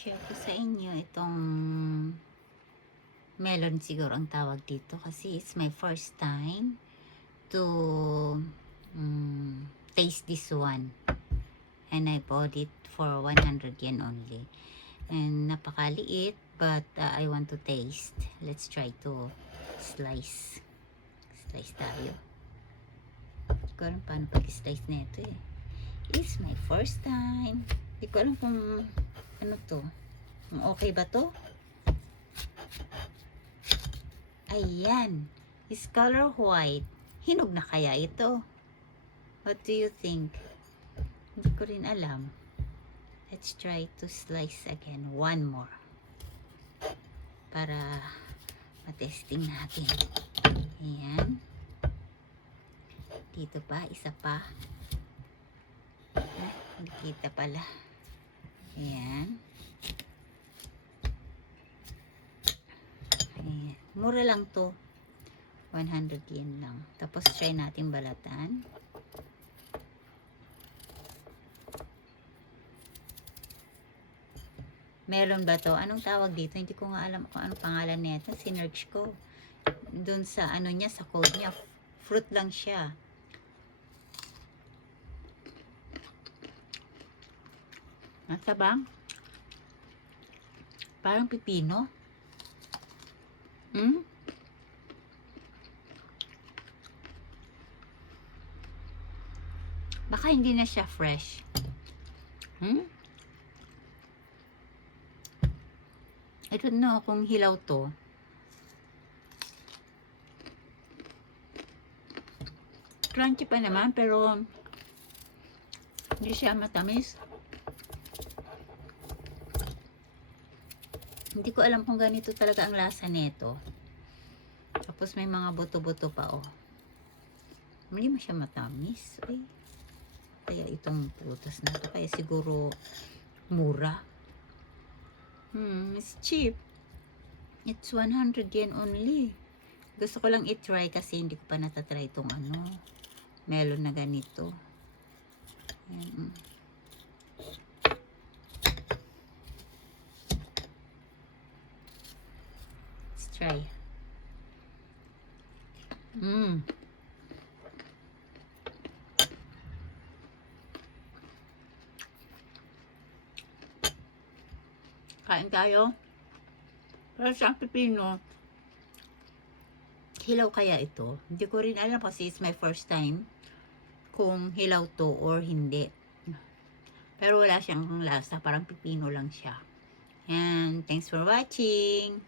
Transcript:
share ko sa inyo itong melon siguro ang tawag dito kasi it's my first time to taste this one, and I bought it for 100 yen only, and napakaliit but I want to taste. Let's try to slice tayo. Hindi ko alam paano pag-slice na ito eh. It's my first time. Hindi ko alam kung ano to, kung okay ba to. Ayan, is color white. Hinog na kaya ito? What do you think? Hindi ko rin alam. Let's try to slice again. One more. Para matesting natin. Ayan. Dito pa, isa pa. Hindi kita pala. Ayan. Ayan. Mura lang to. 100 yen lang. Tapos try natin balatan. Melon ba to? Anong tawag dito? Hindi ko nga alam kung anong pangalan nito. Sinearch ko. Doon sa ano niya, sa code niya. Fruit lang siya. Nasa ba? Parang pipino. Baka hindi na siya fresh. I don't know kung hilaw to. Crunchy pa naman pero hindi siya matamis. Hindi ko alam kung ganito talaga ang lasa nito. Tapos may mga buto-buto pa oh. Hindi mo siya matamis. Ay. Kaya itong prutas na ito. Kaya siguro mura. It's cheap. It's 100 yen only. Gusto ko lang i-try kasi hindi ko pa natatry itong ano, melon na ganito. Ayan. Let's try. Kain tayo. Pero siyang pipino. Hilaw kaya ito? Hindi ko rin alam kasi it's my first time kung hilaw to or hindi. Pero wala siyang lasa. Parang pipino lang siya. And thanks for watching.